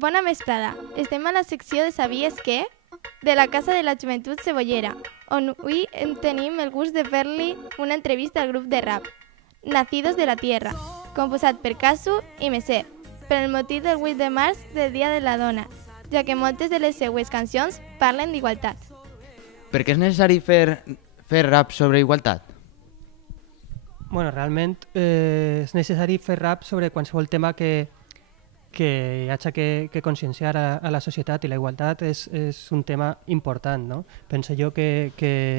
Bona vesprada. Estem a la secció de Sabies què? De la Casa de la Joventut Cebollera, on avui tenim el gust de fer-li una entrevista al grup de rap Nacidos de la Tierra, composat per Casu i Messer, per el motiu del 8 de març del Dia de la Dona, ja que moltes de les seues cancions parlen d'igualtat. Per què és necessari fer rap sobre igualtat? Bueno, realment és necessari fer rap sobre qualsevol tema que hi hagi que conscienciar a la societat, i la igualtat és un tema important, no? Penso jo que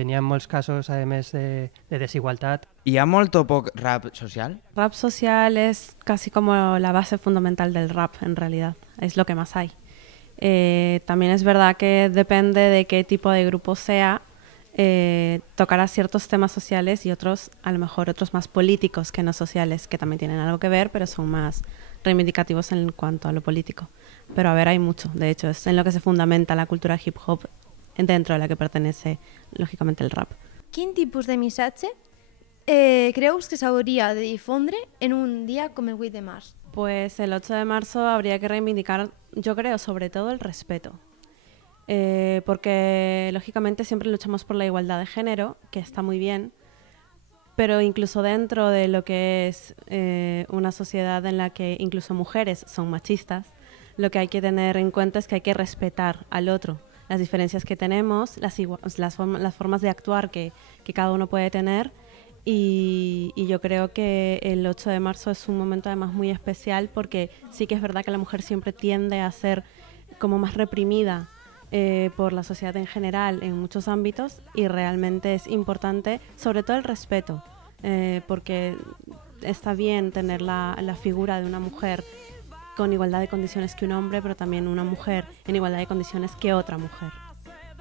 n'hi ha molts casos, a més, de desigualtat. Hi ha molt o poc rap social? Rap social es casi como la base fundamental del rap, en realidad. Es lo que más hay. También es verdad que depende de qué tipo de grupo sea, tocará ciertos temas sociales y otros, a lo mejor otros más políticos que no sociales, que también tienen algo que ver, pero son más reivindicativos en cuanto a lo político. Pero a ver, hay mucho. De hecho, es en lo que se fundamenta la cultura hip hop, dentro de la que pertenece, lógicamente, el rap. Quin tipus de missatge creus que s'hauria de difondre en un día como el 8 de març? Pues el 8 de marzo habría que reivindicar, yo creo, sobre todo el respeto. Porque lógicamente siempre luchamos por la igualdad de género, que está muy bien, pero incluso dentro de lo que es una sociedad en la que incluso mujeres son machistas, lo que hay que tener en cuenta es que hay que respetar al otro, las diferencias que tenemos, las formas de actuar que cada uno puede tener. Y yo creo que el 8 de marzo es un momento además muy especial, porque sí que es verdad que la mujer siempre tiende a ser como más reprimida por la sociedad en general en muchos ámbitos, y realmente es importante sobre todo el respeto, porque está bien tener la figura de una mujer con igualdad de condiciones que un hombre, pero también una mujer en igualdad de condiciones que otra mujer.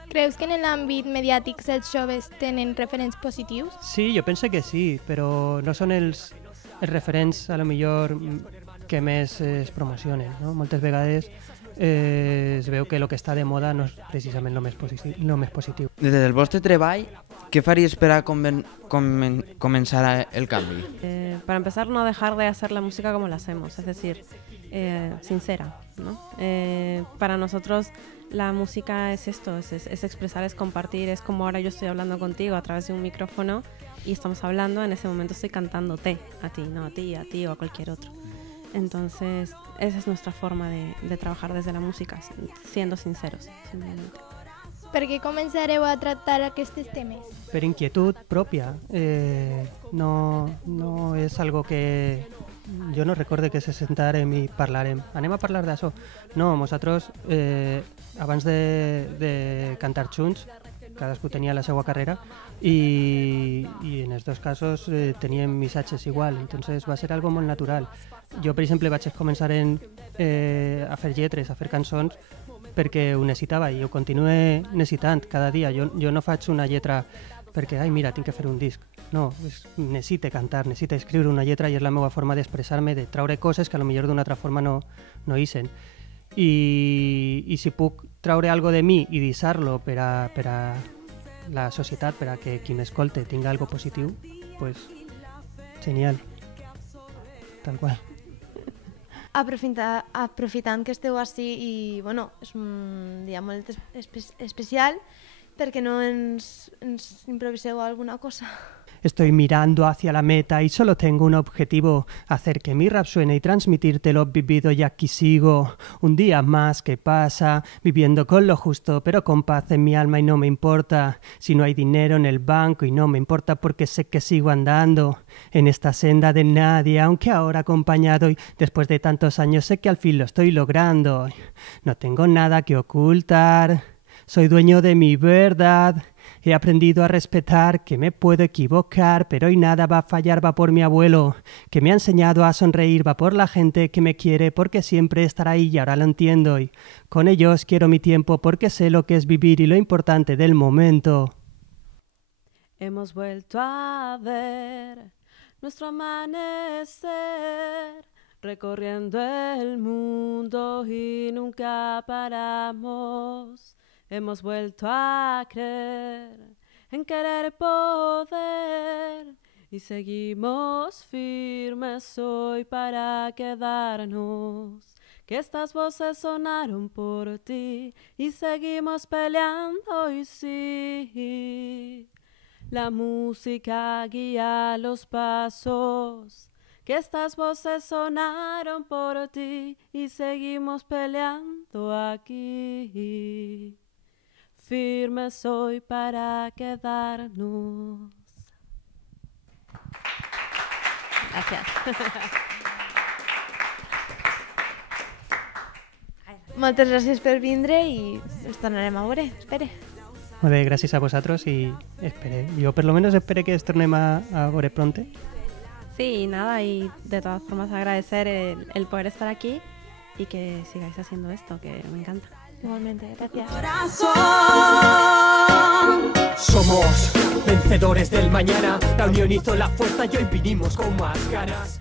Creus que en l'àmbit mediàtic els joves tenen referents positius? Sí, jo penso que sí, però no són els referents, a lo millor, que més es promocionen, no? Moltes vegades es veu que el que està de moda no és precisament el més positiu. Des del vostre treball, què faries per a començar el canvi? Para empezar, no dejar de hacer la música como la hacemos, es decir, sincera, ¿no? Para nosotros la música es esto, es expresar, es compartir, es como ahora yo estoy hablando contigo a través de un micrófono y estamos hablando, en ese momento estoy cantándote a ti, no a ti o a cualquier otro. Entonces, esa es nuestra forma de trabajar desde la música, siendo sinceros, simplemente. Per què començareu a tractar aquests temes? Per inquietud pròpia. No és algo que jo no recorde que se sentarem i parlarem. Anem a parlar d'això. No, nosaltres, abans de cantar junts, cadascú tenia la seva carrera, i en els dos casos teníem missatges igual, entonces va ser algo molt natural. Jo, per exemple, vaig començar a fer lletres, a fer cançons, perquè ho necessitava i ho continuo necessitant cada dia. Jo no faig una lletra perquè, ai, mira, tinc que fer un disc. No, necessito cantar, necessito escriure una lletra, i és la meva forma d'expressar-me, de traure coses que potser d'una altra forma no ixen. I si puc traure algo de mi i deixar-lo per a la societat, per a que qui m'escolte tingui algo positiu, pues genial, tal qual. Aprofitant que esteu així i, bueno, és un dia molt especial, per què no ens improviseu alguna cosa? Estoy mirando hacia la meta y solo tengo un objetivo, hacer que mi rap suene y transmitirte lo vivido, y aquí sigo, un día más que pasa, viviendo con lo justo, pero con paz en mi alma, y no me importa si no hay dinero en el banco, y no me importa porque sé que sigo andando en esta senda de nadie, aunque ahora acompañado, y después de tantos años sé que al fin lo estoy logrando. No tengo nada que ocultar, soy dueño de mi verdad. He aprendido a respetar que me puedo equivocar, pero hoy nada va a fallar, va por mi abuelo, que me ha enseñado a sonreír, va por la gente que me quiere, porque siempre estará ahí y ahora lo entiendo. Y con ellos quiero mi tiempo porque sé lo que es vivir y lo importante del momento. Hemos vuelto a ver nuestro amanecer, recorriendo el mundo y nunca paramos. Hemos vuelto a creer en querer poder y seguimos firmes hoy para quedarnos. que estas voces sonaron por ti y seguimos peleando y sí. La música guía los pasos, que estas voces sonaron por ti y seguimos peleando aquí. Firme soy para quedarnos. Gracias. Moltes gràcies per vindre i ens tornarem a veure. Espere. Molt bé, gràcies a vosaltres y yo por lo menos espero que tornem a veure pronto. Sí, nada, y de todas formas agradecer el poder estar aquí y que sigáis haciendo esto, que me encanta. Igualmente, gracias. Somos vencedores del mañana, la unión hizo la fuerza y hoy vinimos con más ganas.